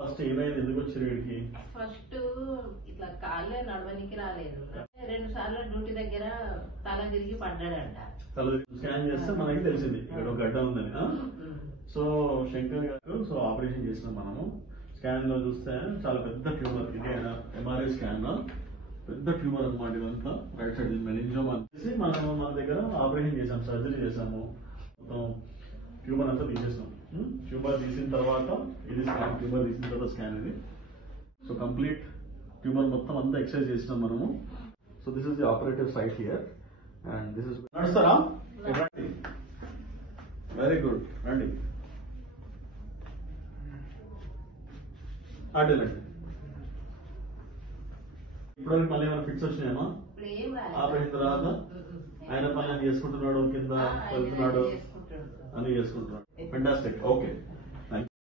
First ఏమైంది, ఎందుకు వచ్చారు వీడికి? ఫస్ట్ ఇట్లా కాళ్ళే నడవనికి రాలేదు. 2 సార్లు డ్యూటీ దగ్గర తల తిరిగి పడ్డాడంట. తల స్కాన్ చేస్తే మనకి తెలిసింది ఇక్కడ ఒక గడ్డ ఉందని. సో శంకర్ గారు ఆపరేషన్ చేసినాం మనము. స్కాన్ లో చూస్తే చాలా పెద్ద ట్యూమర్, ఇది ఎంఆర్ఐ స్కాన్ లో పెద్ద ట్యూమర్ అనమాట. ఇదంతా రైట్ సైడ్ మెనింజియోమా అనేసి మనం మన దగ్గర ఆపరేషన్ చేసాం, సర్జరీ చేసాము. మొత్తం ట్యూమర్ అంతా తీసేసాం. ట్యూమర్ తీసిన తర్వాత ఇది స్కాన్, ట్యూమర్ తీసిన తర్వాత స్కాన్ ఇది. సో కంప్లీట్ ట్యూమర్ మొత్తం అంతా ఎక్సర్సైజ్ చేసినాం మనము. So this is the operative site here and this is. నడుస్తారా? రండి, వెరీ గుడ్, రండి. అడ్డలండి. ఇప్పటివరకు మళ్ళీ ఏమైనా ఫిట్స్ వచ్చినాయమ్మా? ఆపరేషన్ తర్వాత ఆయన పని చేసుకుంటున్నాడు, కింద వెళ్తున్నాడు, అన్ని చేసుకుంటున్నాడు. Fantastic, okay.